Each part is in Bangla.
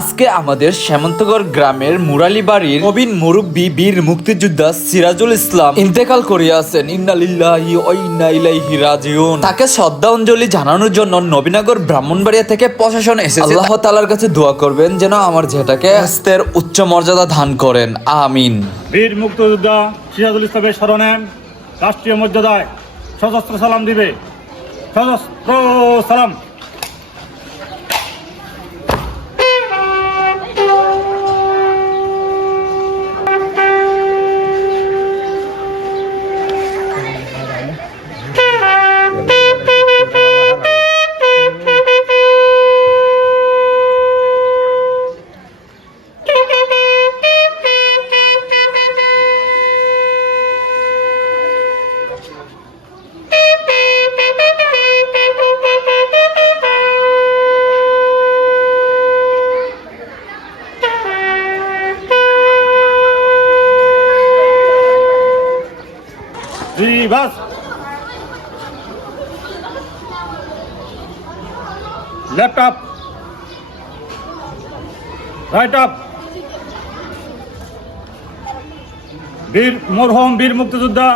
আজকে আমাদের শ্যামন্তগড় গ্রামের মুরালি বাড়ির প্রবীণ মুরব্বী বীর মুক্তিযোদ্ধা সিরাজুল ইসলাম ইন্তেকাল করিয়াছেন। ইন্না লিল্লাহি ওয়া ইন্না ইলাইহি রাজিউন। তাকে শ্রদ্ধাঞ্জলি জানানোর জন্য নবীনগর ব্রাহ্মণবাড়িয়া থেকে প্রশাসন এসেছে। আল্লাহ তাআলার কাছে দোয়া করবেন যেন আমার জেঠাকে আস্তের উচ্চ মর্যাদা দান করেন, আমিন। বীর মুক্তিযোদ্ধা সিরাজুল ইসলামের স্মরণে রাষ্ট্রীয় মর্যাদায় সশস্ত্র সালাম দিবে। সশস্ত্র সালাম। বাস লেফট আপ, রাইট আপ। মরহুম বীর মুক্তিযোদ্ধা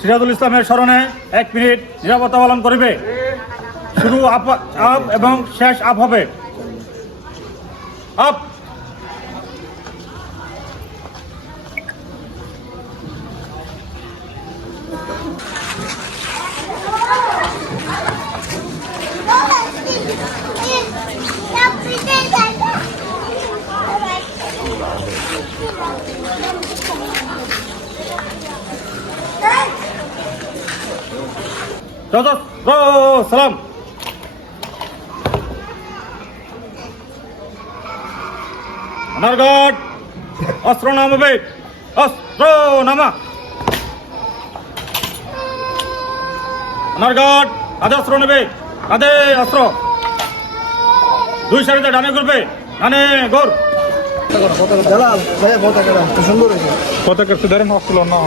সিরাজুল ইসলামের স্মরণে 1 মিনিট নিরাপত্তা পালন করিবে। শুরু আপ এবং শেষ আপ হবে। আপ। সালাম। অনারগার্ড অস্ত্র নামাবে। অস্ত্র নামা। অনারগার্ড কাঁধে অস্ত্র নেবে। কাঁধে অস্ত্র। 2 সারিতে ডানে ঘুরবে। ডানে ঘোর। পতাকা ধরেন অস্ত্র না।